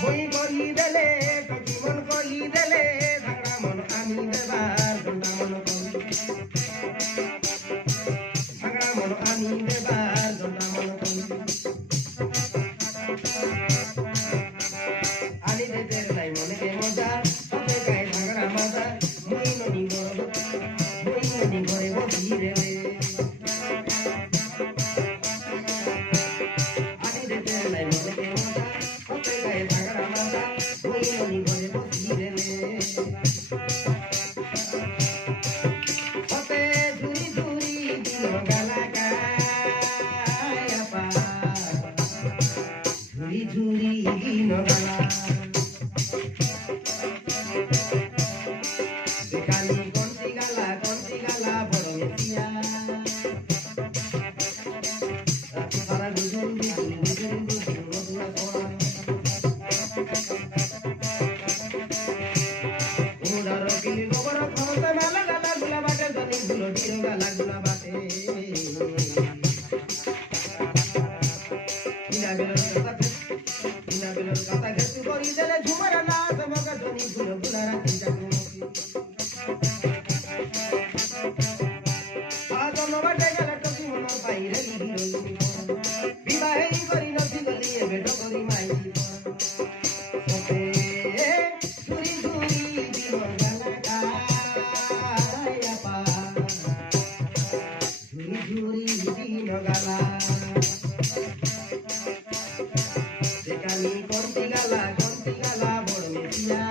মই কহি দেলে টকি মন কহি দেলে ঝগড়া মন আমি দেবার ঘন্টা মন কহি ঝগড়া মন আমি দেবার ঘন্টা মন কহি আনি দেতে নাই মনে মজা সবে গায়ে ঝগড়া মজা মই ননি ঘরে বসি রে আনি দেতে নাই মনে মজা সবে গায়ে ঝগড়া মজা মই ননি ঘরে বসি রে হতে ঝুরি ঝুরি দিন গালা গায়া পা ঝুরি ঝুরি দিন গালা দেখালি কন্টি গালা বড় মেটিয়া রাতে সারা দুজন মধুয়া পড়া উড়ার কিলি গোবর খমতে মেলা গালা গুলা বাটে জনি গুলো ডিরো গালা গুলা বাটে ইনা বেলর কথা ঘেটু করি দেলে ঝুমারা না তোমাকে জনি গুলো গুলা রাখি যাবো বাটে গেলে টকি মন বাইরে বিবাহে করি নথি গলি এবে ডকরি মাই ঝুরি ঝুরি দিন গালা গায়া পা ঝুরি ঝুরি দিন গালা দেখালি কন্তি গালা বড় মেটিয়া